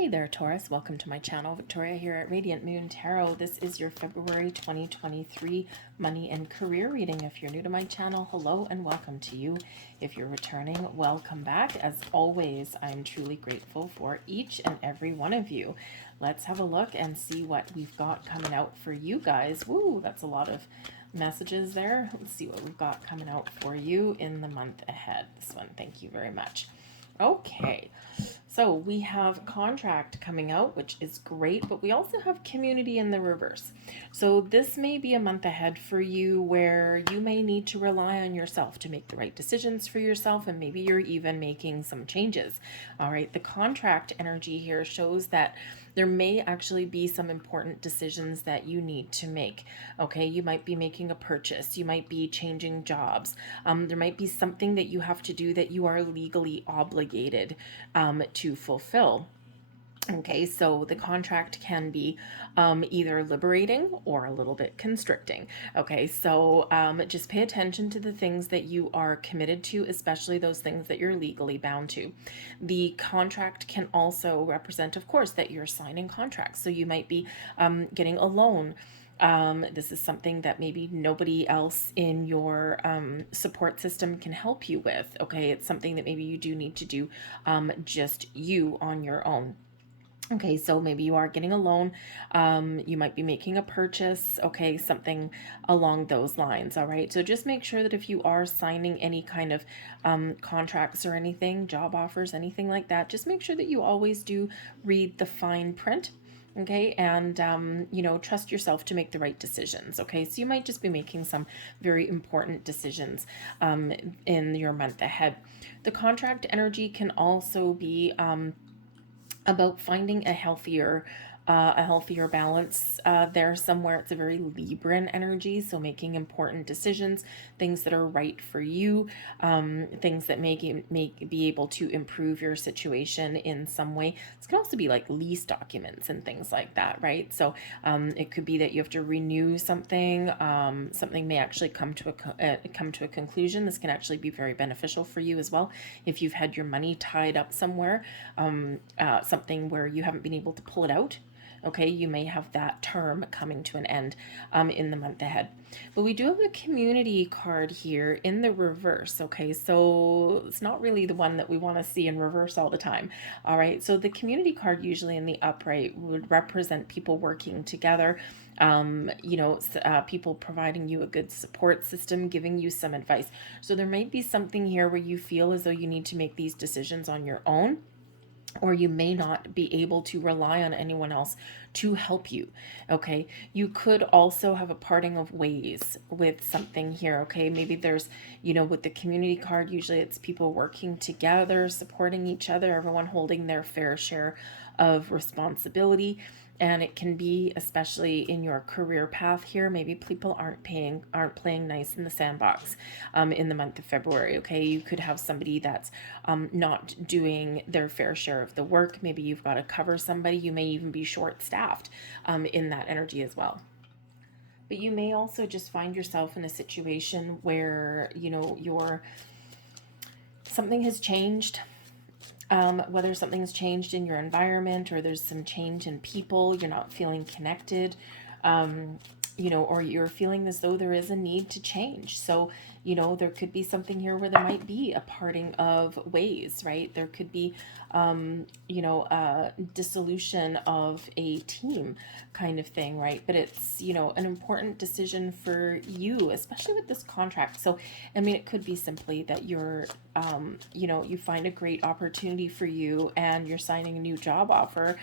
Hey there, Taurus. Welcome to my channel. Victoria here at Radiant Moon Tarot. This is your February 2023 money and career reading. If you're new to my channel, hello and welcome to you. If you're returning, welcome back. As always, I'm truly grateful for each and every one of you. Let's have a look and see what we've got coming out for you guys. Woo, that's a lot of messages there. Let's see what we've got coming out for you in the month ahead. This one, thank you very much. Okay, so we have contract coming out, which is great, but we also have community in the reverse. So this may be a month ahead for you where you may need to rely on yourself to make the right decisions for yourself, and maybe you're even making some changes. All right, the contract energy here shows that there may actually be some important decisions that you need to make. Okay, you might be making a purchase, you might be changing jobs, there might be something that you have to do that you are legally obligated to fulfill. Okay, so the contract can be either liberating or a little bit constricting. Okay, so just pay attention to the things that you are committed to, especially those things that you're legally bound to. The contract can also represent, of course, that you're signing contracts. So you might be getting a loan. This is something that maybe nobody else in your support system can help you with. Okay, it's something that maybe you do need to do just you on your own. Okay, so maybe you are getting a loan, you might be making a purchase, okay, something along those lines, all right? So just make sure that if you are signing any kind of contracts or anything, job offers, anything like that, just make sure that you always do read the fine print. Okay, and you know, trust yourself to make the right decisions. Okay, so you might just be making some very important decisions in your month ahead. The contract energy can also be about finding a healthier balance there somewhere. It's a very Libran energy, so making important decisions, things that are right for you, things that may be able to improve your situation in some way. This can also be like lease documents and things like that, right? So it could be that you have to renew something. Something may actually come to a conclusion. This can actually be very beneficial for you as well if you've had your money tied up somewhere, something where you haven't been able to pull it out. Okay, you may have that term coming to an end in the month ahead. But we do have a community card here in the reverse. Okay, so it's not really the one that we want to see in reverse all the time. All right, so the community card usually in the upright would represent people working together. You know, people providing you a good support system, giving you some advice. So there might be something here where you feel as though you need to make these decisions on your own, or you may not be able to rely on anyone else to help you. Okay, you could also have a parting of ways with something here. Okay, maybe there's, you know, with the community card, usually it's people working together, supporting each other, everyone holding their fair share of responsibility. And it can be, especially in your career path here, maybe people aren't playing nice in the sandbox in the month of February. Okay, you could have somebody that's not doing their fair share of the work. Maybe you've got to cover somebody. You may even be short-staffed in that energy as well. But you may also just find yourself in a situation where, you know, something has changed. Whether something's changed in your environment or there's some change in people, you're not feeling connected, you know, or you're feeling as though there is a need to change. So, you know, there could be something here where there might be a parting of ways, right? There could be, you know, a dissolution of a team kind of thing, right? But it's, you know, an important decision for you, especially with this contract. So, I mean, it could be simply that you're, you know, you find a great opportunity for you and you're signing a new job offer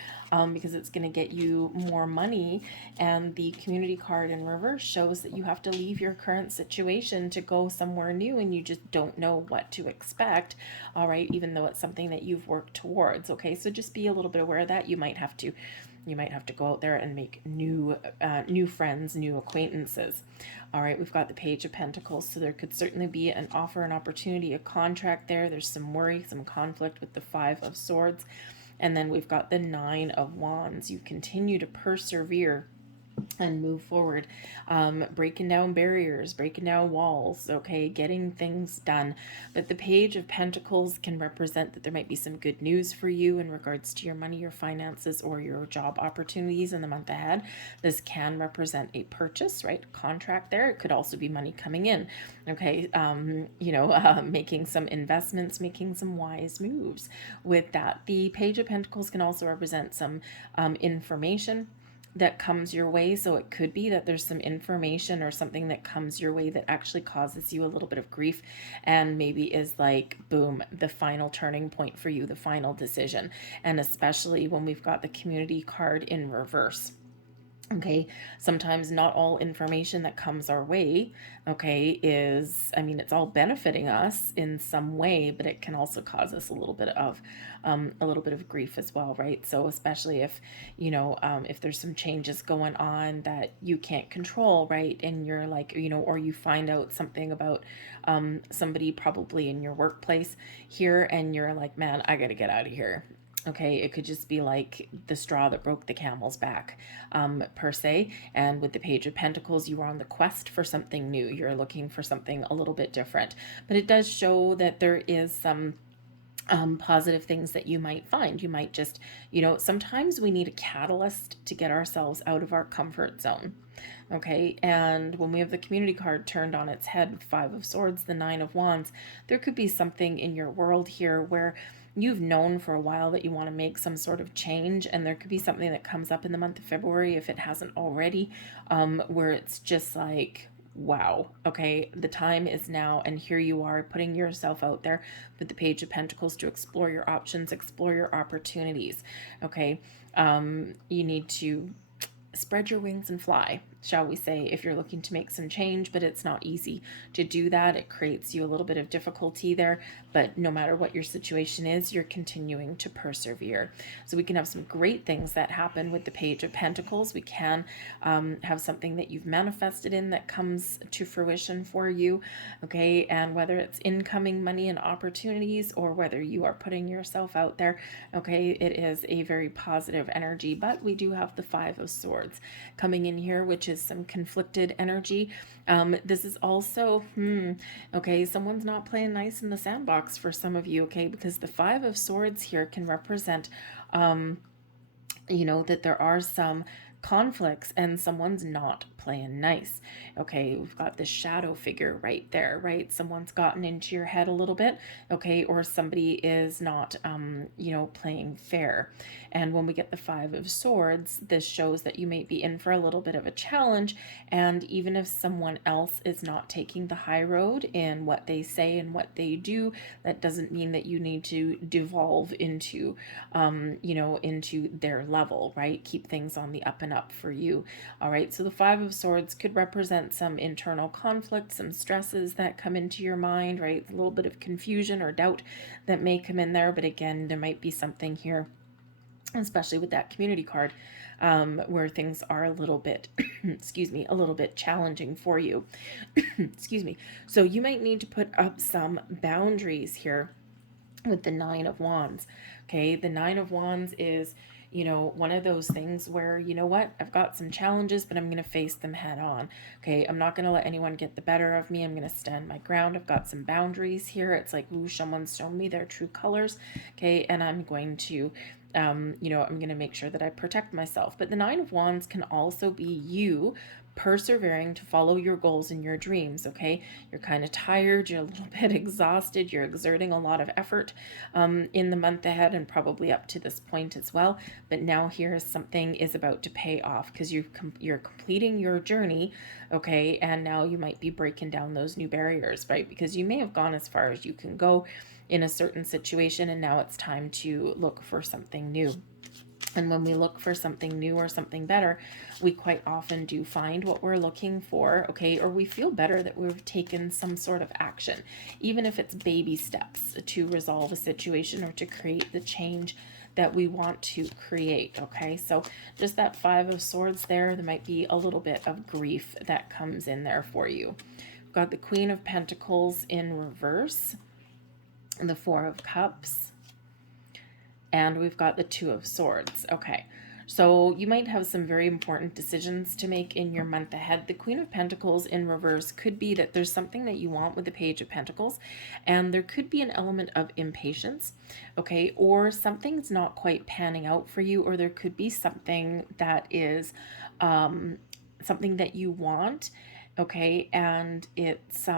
because it's going to get you more money. And the community card in reverse shows that you have to leave your current situation to go somewhere new and you just don't know what to expect. All right, even though it's something that you've worked towards. Okay, so just be a little bit aware of that. You might have to go out there and make new friends, new acquaintances. All right, we've got the Page of Pentacles, so there could certainly be an offer, an opportunity, a contract there. There's some worry, some conflict with the Five of Swords. And then we've got the Nine of Wands. You continue to persevere and move forward, breaking down barriers, breaking down walls, okay, getting things done. But the Page of Pentacles can represent that there might be some good news for you in regards to your money, your finances, or your job opportunities in the month ahead. This can represent a purchase, right? Contract there. It could also be money coming in, okay? Making some investments, making some wise moves with that. The Page of Pentacles can also represent some information that comes your way. So it could be that there's some information or something that comes your way that actually causes you a little bit of grief and maybe is like, boom, the final turning point for you, the final decision. And especially when we've got the Community card in reverse. Okay, sometimes not all information that comes our way, okay, it's all benefiting us in some way, but it can also cause us a little bit of grief as well, right? So especially if, if there's some changes going on that you can't control, right? And you're like, or you find out something about somebody probably in your workplace here, and you're like, man, I got to get out of here. Okay, it could just be like the straw that broke the camel's back, per se. And with the Page of Pentacles, you are on the quest for something new. You're looking for something a little bit different. But it does show that there is some positive things that you might find. You might just, sometimes we need a catalyst to get ourselves out of our comfort zone. Okay, and when we have the Community card turned on its head with Five of Swords, the Nine of Wands, there could be something in your world here where you've known for a while that you want to make some sort of change, and there could be something that comes up in the month of February, if it hasn't already, where it's just like, wow, okay, the time is now, and here you are putting yourself out there with the Page of Pentacles to explore your options, explore your opportunities. Okay, you need to spread your wings and fly, shall we say, if you're looking to make some change, but it's not easy to do that. It creates you a little bit of difficulty there, but no matter what your situation is, you're continuing to persevere. So we can have some great things that happen with the Page of Pentacles. We can have something that you've manifested in that comes to fruition for you, okay? And whether it's incoming money and opportunities, or whether you are putting yourself out there, okay, it is a very positive energy. But we do have the Five of Swords coming in here, which is some conflicted energy. This is also, okay, someone's not playing nice in the sandbox for some of you, okay, because the Five of Swords here can represent, that there are some conflicts and someone's not playing nice. Okay, we've got this shadow figure right there, right? Someone's gotten into your head a little bit, okay, or somebody is not, playing fair. And when we get the Five of Swords, this shows that you may be in for a little bit of a challenge. And even if someone else is not taking the high road in what they say and what they do, that doesn't mean that you need to devolve into, into their level, right? Keep things on the up and up for you. All right, so the Five of Swords could represent some internal conflict, some stresses that come into your mind, right? A little bit of confusion or doubt that may come in there. But again, there might be something here, especially with that Community card, where things are a little bit, a little bit challenging for you. Excuse me. So you might need to put up some boundaries here with the Nine of Wands. Okay, the Nine of Wands is, one of those things where, I've got some challenges, but I'm going to face them head on. Okay, I'm not going to let anyone get the better of me. I'm going to stand my ground. I've got some boundaries here. It's like, ooh, someone's shown me their true colors. Okay, and I'm going to, I'm going to make sure that I protect myself. But the Nine of Wands can also be you persevering to follow your goals and your dreams. Okay, you're kind of tired, you're a little bit exhausted, you're exerting a lot of effort in the month ahead, and probably up to this point as well. But now here something is about to pay off, because you're completing your journey. Okay, and now you might be breaking down those new barriers, right? Because you may have gone as far as you can go in a certain situation, and now it's time to look for something new. And when we look for something new or something better, we quite often do find what we're looking for, okay? Or we feel better that we've taken some sort of action, even if it's baby steps to resolve a situation or to create the change that we want to create, okay? So just that Five of Swords there might be a little bit of grief that comes in there for you. We've got the Queen of Pentacles in reverse, the Four of Cups, and we've got the Two of Swords. Okay, So you might have some very important decisions to make in your month ahead. The Queen of Pentacles in reverse could be that there's something that you want with the Page of Pentacles, and there could be an element of impatience, okay, or something's not quite panning out for you, or there could be something that is something that you want, okay, and it's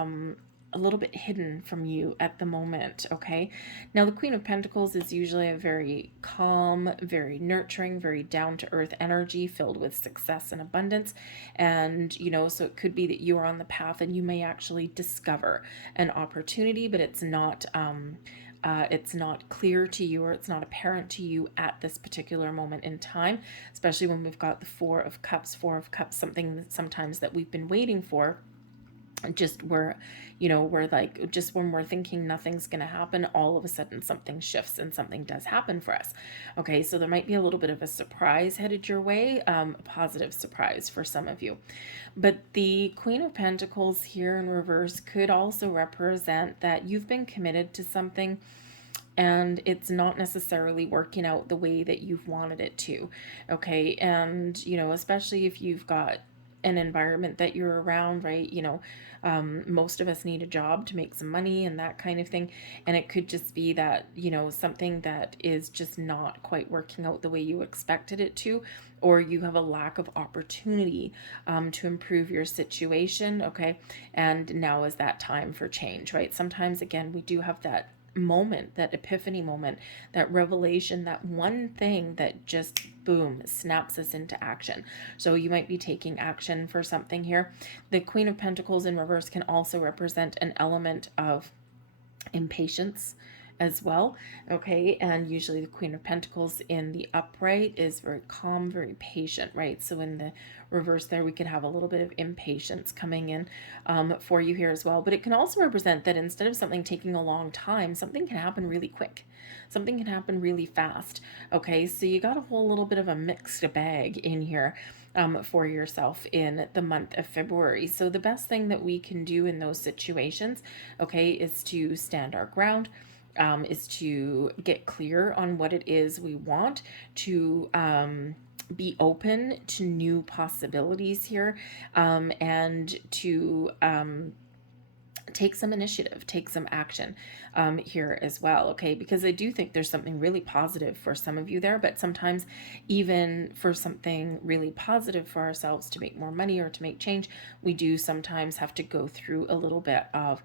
a little bit hidden from you at the moment, okay? Now, the Queen of Pentacles is usually a very calm, very nurturing, very down-to-earth energy filled with success and abundance. And, you know, so it could be that you are on the path and you may actually discover an opportunity, but it's not clear to you, or it's not apparent to you at this particular moment in time, especially when we've got the Four of Cups, something that sometimes that we've been waiting for. Just we're like, just when we're thinking nothing's going to happen, all of a sudden something shifts and something does happen for us. Okay, so there might be a little bit of a surprise headed your way, a positive surprise for some of you. But the Queen of Pentacles here in reverse could also represent that you've been committed to something and it's not necessarily working out the way that you've wanted it to. Okay, and you know, especially if you've got an environment that you're around, right? You know, most of us need a job to make some money and that kind of thing. And it could just be that, you know, something that is just not quite working out the way you expected it to, or you have a lack of opportunity to improve your situation. Okay. And now is that time for change, right? Sometimes, again, we do have that moment, that epiphany moment, that revelation, that one thing that just boom snaps us into action. So you might be taking action for something here. The Queen of Pentacles in reverse can also represent an element of impatience as well, okay? And usually the Queen of Pentacles in the upright is very calm, very patient, right? So in the reverse there, we could have a little bit of impatience coming in for you here as well. But it can also represent that instead of something taking a long time, something can happen really quick. Something can happen really fast, okay? So you got a whole little bit of a mixed bag in here for yourself in the month of February. So the best thing that we can do in those situations, okay, is to stand our ground, is to get clear on what it is we want, to be open to new possibilities here, and to take some initiative, take some action here as well, okay? Because I do think there's something really positive for some of you there, but sometimes even for something really positive for ourselves to make more money or to make change, we do sometimes have to go through a little bit of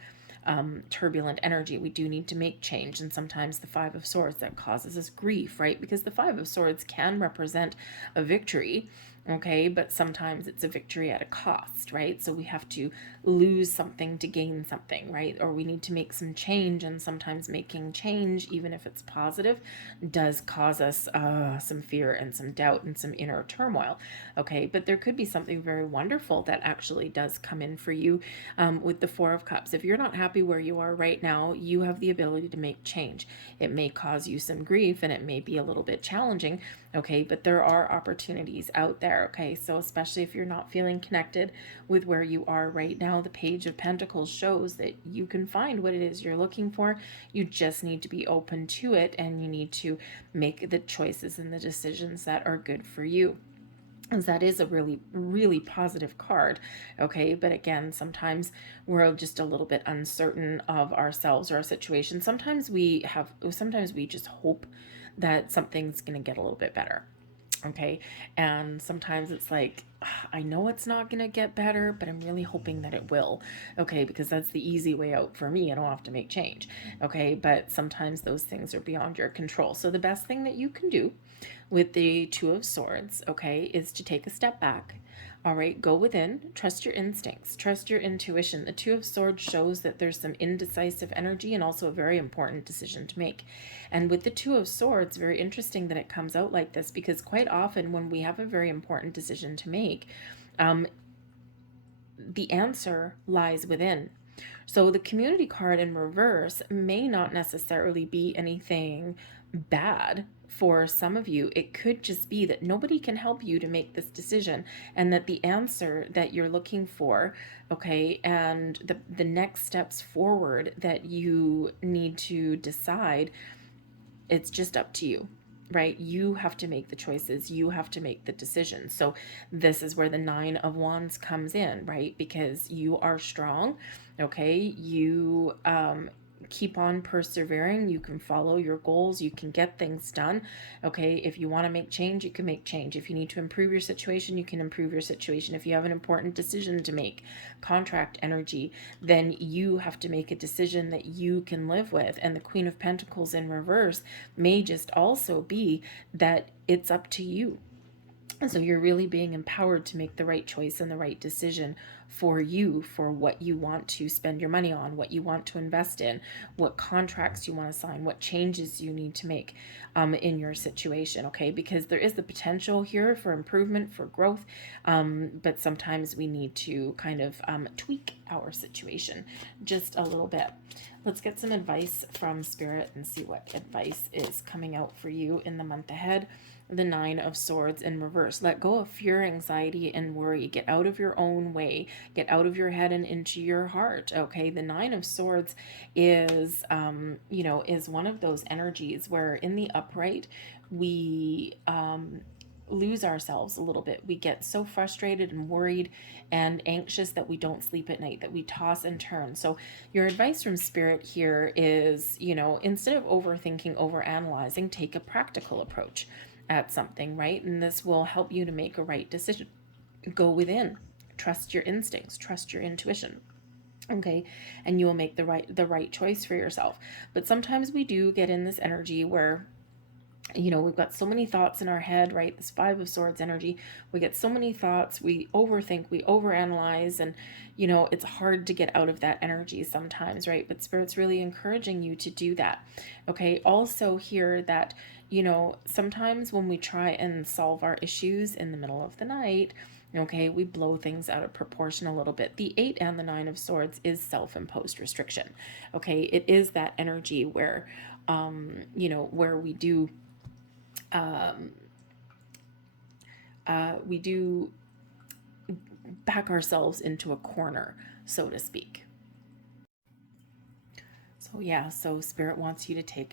turbulent energy. We do need to make change, and sometimes the Five of Swords, that causes us grief, right? Because the Five of Swords can represent a victory, okay, but sometimes it's a victory at a cost, right? So we have to lose something to gain something, right? Or we need to make some change, and sometimes making change, even if it's positive, does cause us some fear and some doubt and some inner turmoil, okay? But there could be something very wonderful that actually does come in for you with the Four of Cups. If you're not happy where you are right now, you have the ability to make change. It may cause you some grief and it may be a little bit challenging, okay, but there are opportunities out there, okay? So especially if you're not feeling connected with where you are right now, the Page of Pentacles shows that you can find what it is you're looking for. You just need to be open to it, and you need to make the choices and the decisions that are good for you. As that is a really, really positive card, okay? But again, sometimes we're just a little bit uncertain of ourselves or our situation. Sometimes we just hope that something's going to get a little bit better, okay? And sometimes it's like, I know it's not going to get better, but I'm really hoping that it will, okay? Because that's the easy way out for me. I don't have to make change, okay? But sometimes those things are beyond your control. So the best thing that you can do with the Two of Swords, okay, is to take a step back. All right, go within, trust your instincts, trust your intuition. The Two of Swords shows that there's some indecisive energy and also a very important decision to make. And with the Two of Swords, very interesting that it comes out like this, because quite often when we have a very important decision to make, the answer lies within. So the Community card in reverse may not necessarily be anything bad for some of you. It could just be that nobody can help you to make this decision, and that the answer that you're looking for, okay, and the next steps forward that you need to decide, it's just up to you. right? You have to make the choices. You have to make the decisions. So this is where the 9 of Wands comes in, right? Because you are strong, okay? You keep on persevering. You can follow your goals. You can get things done, okay? If you want to make change, you can make change. If you need to improve your situation, you can improve your situation. If you have an important decision to make, contract energy, then you have to make a decision that you can live with. And the Queen of Pentacles in reverse may just also be that it's up to you. And so you're really being empowered to make the right choice and the right decision for you, for what you want to spend your money on, what you want to invest in, what contracts you want to sign, what changes you need to make in your situation, okay? Because there is the potential here for improvement, for growth, but sometimes we need to kind of tweak our situation just a little bit. Let's get some advice from Spirit and see what advice is coming out for you in the month ahead. The 9 of Swords in reverse. Let go of fear, anxiety, and worry. Get out of your own way. Get out of your head and into your heart. Okay, the 9 of Swords is, is one of those energies where in the upright we lose ourselves a little bit. We get so frustrated and worried and anxious that we don't sleep at night, that we toss and turn. So your advice from Spirit here is, instead of overthinking, overanalyzing, take a practical approach at something, right? And this will help you to make a right decision. Go within, trust your instincts, trust your intuition, okay, and you will make the right choice for yourself. But sometimes we do get in this energy where we've got so many thoughts in our head, right? This 5 of Swords energy, we get so many thoughts, we overthink, we overanalyze, and it's hard to get out of that energy sometimes, right? But Spirit's really encouraging you to do that, okay? Also here that sometimes when we try and solve our issues in the middle of the night, okay, we blow things out of proportion a little bit. The 8 and the 9 of Swords is self-imposed restriction, okay? It is that energy where, where we do back ourselves into a corner, so to speak. So yeah, so Spirit wants you to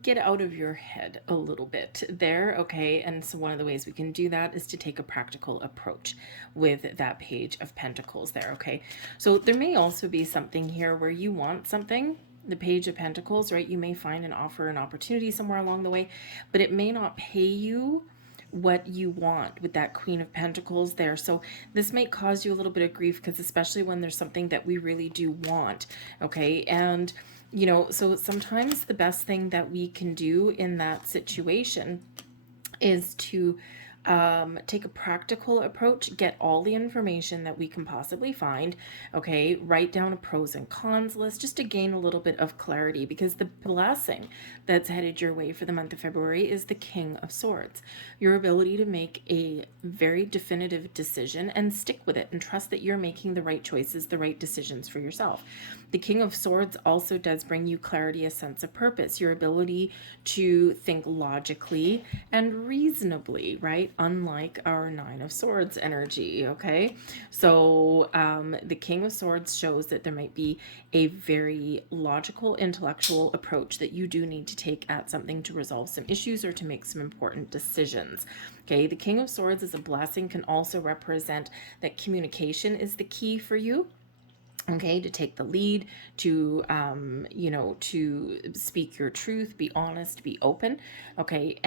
get out of your head a little bit there, okay? And so one of the ways we can do that is to take a practical approach with that Page of Pentacles there, okay? So there may also be something here where you want something, the Page of Pentacles, right? You may find an offer, an opportunity somewhere along the way, but it may not pay you what you want with that Queen of Pentacles there. So this might cause you a little bit of grief, because especially when there's something that we really do want, okay? And so sometimes the best thing that we can do in that situation is to take a practical approach, get all the information that we can possibly find, okay, write down a pros and cons list just to gain a little bit of clarity, because the blessing that's headed your way for the month of February is the King of Swords. Your ability to make a very definitive decision and stick with it and trust that you're making the right choices, the right decisions for yourself. The King of Swords also does bring you clarity, a sense of purpose, your ability to think logically and reasonably, right? Unlike our 9 of Swords energy, okay? So the King of Swords shows that there might be a very logical, intellectual approach that you do need to take at something to resolve some issues or to make some important decisions, okay? The King of Swords as a blessing can also represent that communication is the key for you, okay, to take the lead, to to speak your truth, be honest, be open, okay?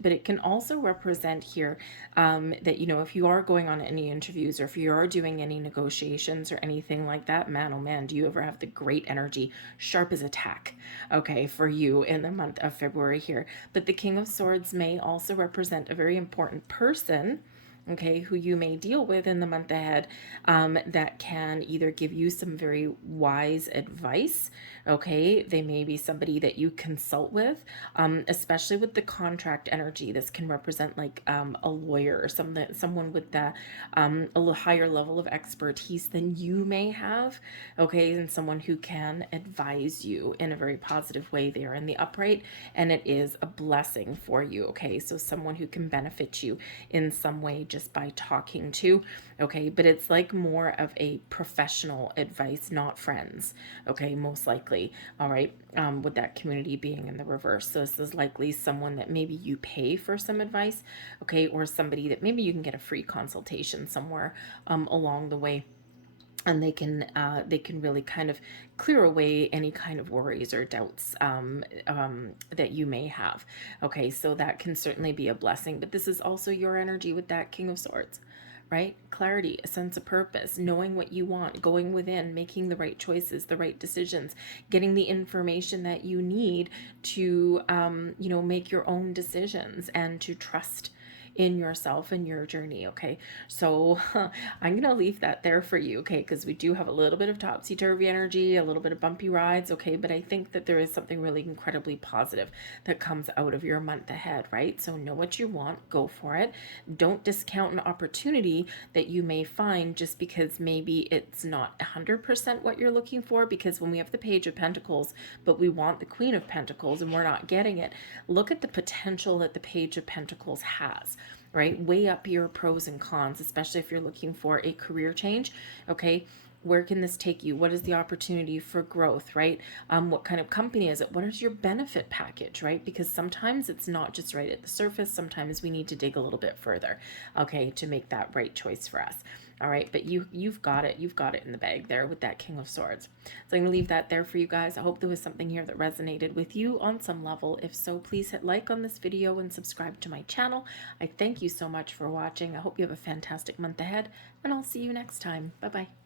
But it can also represent here that if you are going on any interviews, or if you are doing any negotiations or anything like that, man, oh man, do you ever have the great energy, sharp as a tack, okay, for you in the month of February here. But the King of Swords may also represent a very important person, okay, who you may deal with in the month ahead, that can either give you some very wise advice, okay? They may be somebody that you consult with, especially with the contract energy. This can represent like a lawyer or someone with that a little higher level of expertise than you may have, okay? And someone who can advise you in a very positive way there in the upright, and it is a blessing for you, okay? So someone who can benefit you in some way just by talking to, okay? But it's like more of a professional advice, not friends, okay? Most likely, all right? With that community being in the reverse. So this is likely someone that maybe you pay for some advice, okay? Or somebody that maybe you can get a free consultation somewhere along the way, and they can really kind of clear away any kind of worries or doubts that you may have. Okay, so that can certainly be a blessing, but this is also your energy with that King of Swords, right? Clarity, a sense of purpose, knowing what you want, going within, making the right choices, the right decisions, getting the information that you need to make your own decisions and to trust in yourself and your journey. Okay, so I'm gonna leave that there for you, okay, because we do have a little bit of topsy-turvy energy, a little bit of bumpy rides, okay, but I think that there is something really incredibly positive that comes out of your month ahead, right? So know what you want, go for it. Don't discount an opportunity that you may find just because maybe it's not 100% what you're looking for, because when we have the Page of Pentacles but we want the Queen of Pentacles and we're not getting it, look at the potential that the Page of Pentacles has, right? Weigh up your pros and cons, especially if you're looking for a career change, okay? Where can this take you? What is the opportunity for growth, right? What kind of company is it? What is your benefit package, right? Because sometimes it's not just right at the surface. Sometimes we need to dig a little bit further, okay, to make that right choice for us. All right, but you've got it. You've got it in the bag there with that King of Swords. So I'm going to leave that there for you guys. I hope there was something here that resonated with you on some level. If so, please hit like on this video and subscribe to my channel. I thank you so much for watching. I hope you have a fantastic month ahead, and I'll see you next time. Bye-bye.